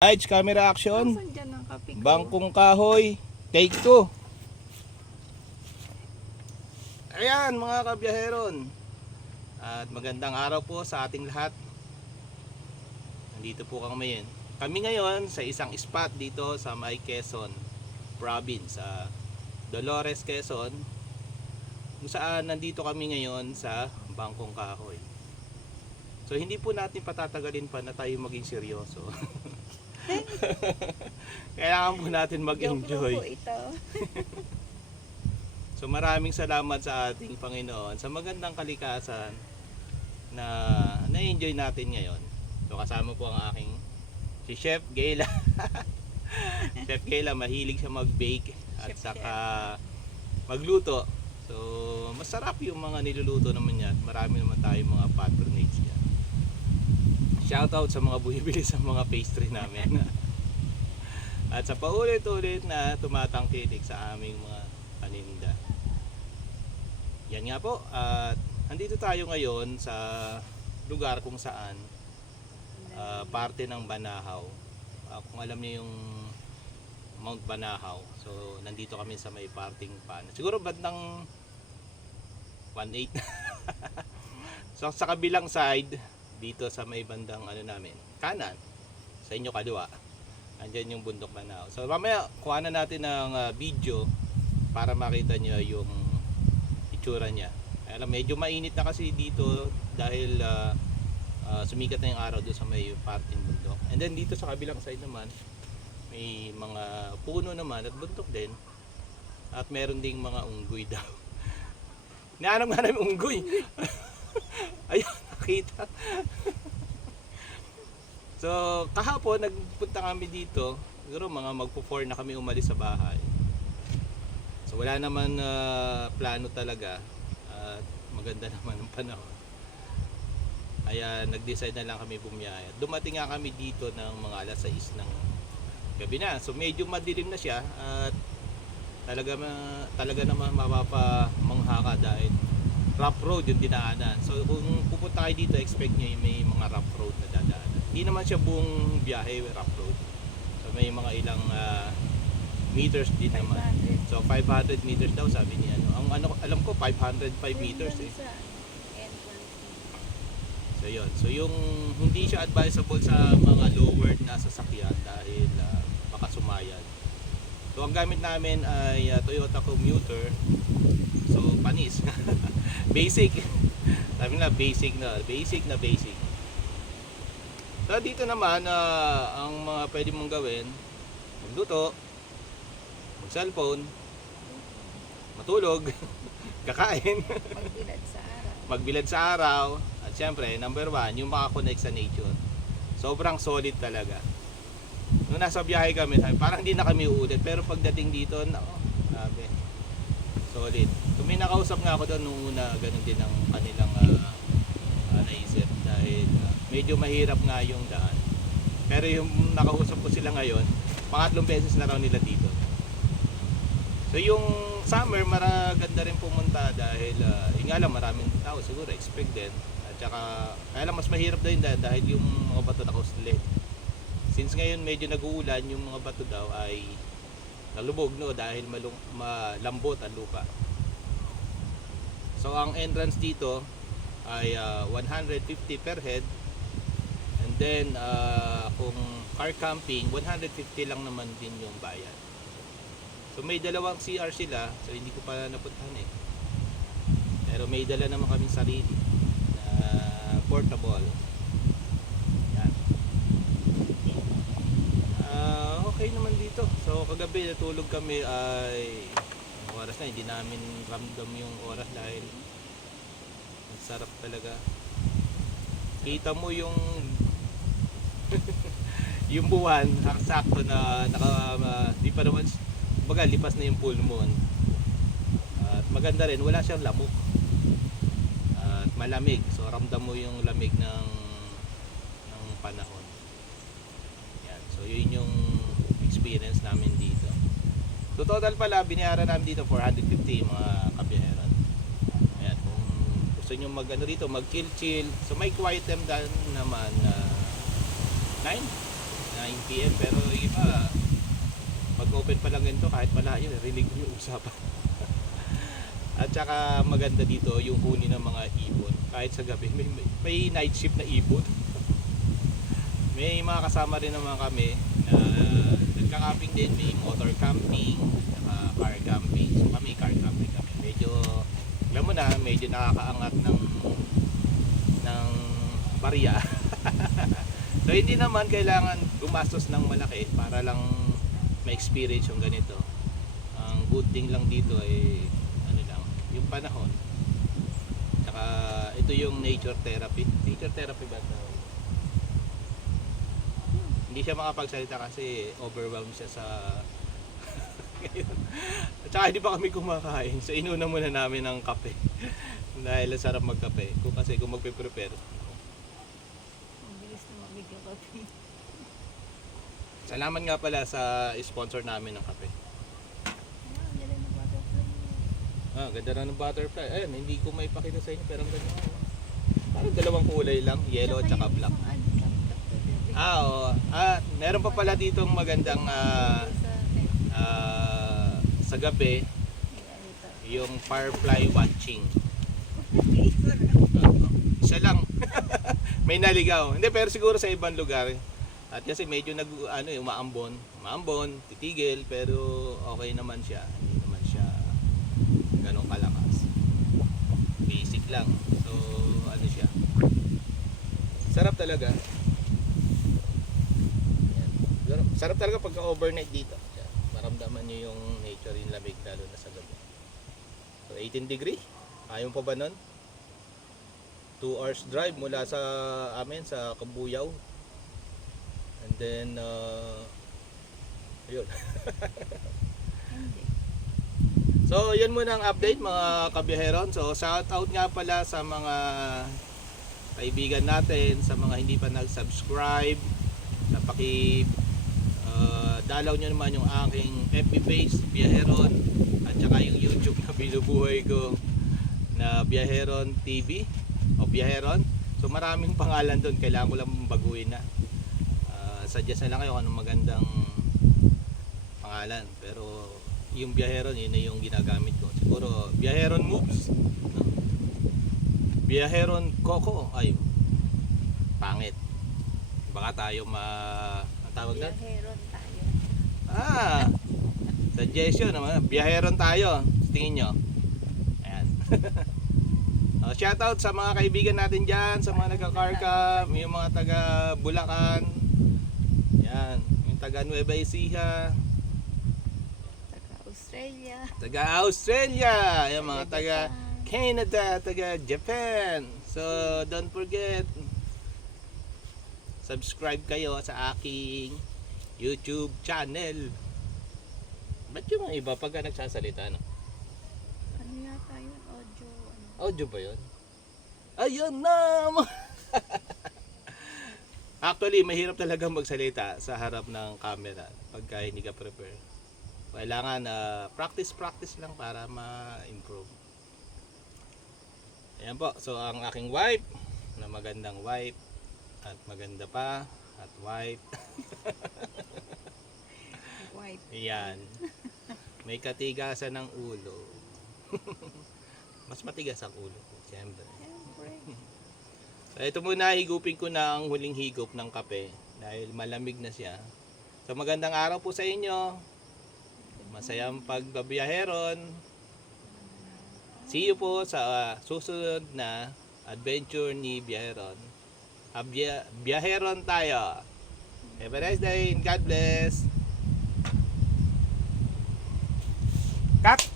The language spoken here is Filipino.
Lights, camera action. Nasaan dyan ang kape ko? Bangkong kahoy. Take 2. Ayan mga kabiyaheron. At magandang araw po sa ating lahat. Nandito po kami ngayon sa isang spot dito sa May Quezon Province, sa Dolores, Quezon. Kung saan nandito kami ngayon sa Bangkong Kahoy. So hindi po natin patatagalin pa na tayo maging seryoso. Kailangan po natin mag-enjoy. Joke lang po ito. So maraming salamat sa ating Panginoon sa magandang kalikasan na na-enjoy natin ngayon. So kasama po ang aking si Chef Gayla. Chef Gayla, mahilig siya mag-bake at saka magluto. So masarap yung mga niluluto naman niya. Marami naman tayong mga patronage niya. Shoutout sa mga bumibili sa mga pastry namin. At sa paulit-ulit na tumatangkilik sa aming mga paninda. Yan nga po, at andito tayo ngayon sa lugar kung saan parte ng Banahaw. Kung alam niyo yung Mount Banahaw, so nandito kami sa may parting pan. Siguro bandang 1/8. So sa kabilang side, dito sa may bandang namin, kanan, sa inyo kaliwa, andyan yung bundok Banahaw. So mamaya kuha na natin ng video para makita nyo yung itsura niya. Alam, medyo mainit na kasi dito dahil sumikat na yung araw doon sa may parting bundok. And then dito sa kabilang side naman, may mga puno naman at bundok din. At meron ding mga unggoy daw. Naanam nga namin unggoy. Ayun, nakita. So kahapon nagpunta kami dito, siguro mga magpo-4 na kami umalis sa bahay. So wala naman plano talaga at maganda naman ang panahon. Kaya nag-decide na lang kami bumiyahe. Dumating nga kami dito ng mga alas 6 ng gabi na. So medyo madilim na siya at talaga naman mapapamangha ka dahil rough road yung dinaanan. So kung pupunta kayo dito, expect nyo may mga rough road na dadaanan. Hindi naman siya buong biyahe rough road. So may mga ilang meters din naman. 500. So 500 meters daw sabi niya. Ang alam ko 505 meters eh. So yun. So yung hindi siya advisable sa mga lowered na sasakyan dahil baka sumayad. So ang gamit namin ay Toyota Commuter. So panis. Basic. Sabi na basic. So dito naman ang mga pwede mong gawin, magluto, mag-cellphone, matulog, kakain, magbilad sa araw, at syempre number 1, yung makakonect sa nature. Sobrang solid talaga. Nung nasa biyahe kami, parang hindi na kami uulit, pero pagdating dito, grabe, solid. So may nakausap nga ako doon nung una, ganun din ang kanilang naisip dahil medyo mahirap nga yung daan. Pero yung nakausap ko sila ngayon, pangatlong beses na raw nila dito. So yung summer, maraganda rin pumunta dahil yun nga lang, maraming tao siguro, expected. At saka, kaya lang mas mahirap din dahil yung mga bato nakausli. Since ngayon medyo nag-uulan, yung mga bato daw ay nalubog, no, dahil malambot ang lupa. So ang entrance dito ay 150 per head. And then kung car camping, 150 lang naman din yung bayad. So may dalawang CR sila, so hindi ko pa napuntahan eh. Pero may dala naman kaming sarili na portable. Yan. Okay naman dito. So kagabi natulog kami ay oras na, hindi namin ramdam yung oras dahil ang sarap talaga. Kita mo yung yung buwan, sakto na di pa naman, baga lipas na yung full moon. At maganda rin, wala siyang lamok. At malamig, so ramdam mo yung lamig ng panahon. Yan. So yun yung experience namin dito. So total pala, binayaran namin dito 450 mga kabiyaheran. Ayan, kung gusto nyo dito, mag chill. So may quiet time naman 9 PM, pero yung iba, pag open pa lang ganito, kahit malayo, rinig mo yung usapan. At saka maganda dito yung huni ng mga ibon. Kahit sa gabi, may night shift na ibon. May mga kasama rin naman kami na nagka-camping din, may motor camping, saka car camping. So kami car camping kami. Medyo, alam mo na, medyo nakakaangat ng barya. So hindi naman kailangan gumastos ng malaki para lang ma-experience yung ganito. Ang good thing lang dito ay ano lang, yung panahon. Saka ito yung nature therapy. Nature therapy ba ito? Hindi siya makapagsalita kasi overwhelmed siya sa at saka hindi pa kami kumakain. So inuna muna namin ng kape. Dahil sarap magkape. Kasi kung magpe-prepare, Mabilis na mabigyan kape. salamat nga pala sa sponsor namin ng kape. Ang galing ng butterfly niya. Ganda na ng butterfly. Ayun, hindi ko may pakita sa inyo pero ang ganda. Parang dalawang kulay lang, yellow at saka yung black. isang alikabok to, bebe. Oo. Meron pa pala ditong magandang sa gabi, yung firefly watching. Isa lang. May naligaw. Hindi, pero siguro sa ibang lugar. At kasi medyo umaambon, titigil, pero okay naman siya. Hindi naman siya ganong kalakas. Basic lang. So, ano siya. Sarap talaga. Yan. Sarap talaga pagka overnight dito. Yan. Maramdaman nyo yung nature, yung lamig lalo na sa gabi. So, 18 degree. Ayaw pa ba nun? 2 hours drive mula sa amin sa Cambuyaw. And then ayun. Hindi. So, yun muna ang update mga kabiyaheron. So, shout out nga pala sa mga kaibigan natin, sa mga hindi pa nag-subscribe. Dalaw nyo naman yung aking FB page, Biyaheron, at saka yung YouTube na binubuhay ko na Biyaheron TV o Biyaheron. So maraming pangalan doon, kailangan ko lang baguhin na. Suggest na lang kayo kung anong magandang pangalan. Pero yung Biyaheron, yun na yung ginagamit ko. Siguro Biyaheron Moves, no? Biyaheron Coco, ay pangit. Baka tayo ang tawag na? Biyaheron tayo. Suggestion naman, biyaheron tayo. Tingin nyo. Ayan. Shoutout sa mga kaibigan natin dyan, sa mga nagka-carcam, yung mga taga Bulacan. Yan, yung taga Nueva Ecija, Taga Australia. taga Australia, yung mga taga Japan. Canada, taga Japan. So, don't forget, subscribe kayo sa aking YouTube channel. Ba't yung mga iba pagka nagsasalita, no? Ano yata yung audio? Ano? Audio ba yun? Ayun na! Actually, mahirap talaga magsalita sa harap ng camera pagka hindi ka prepare. Kailangan practice lang para ma-improve. Ayan po. So, ang aking wife, na magandang wife, at maganda pa, at wife. White. Ayan. May katigasan ng ulo. Mas matigas ang ulo ko, siyempre. Siyempre. So, ito muna, higupin ko na ang huling higop ng kape dahil malamig na siya. So, magandang araw po sa inyo. Masayang pagbabiyaheron. See you po sa susunod na adventure ni Biyaheron. Biyaheron tayo. Have a nice day and God bless. Cut!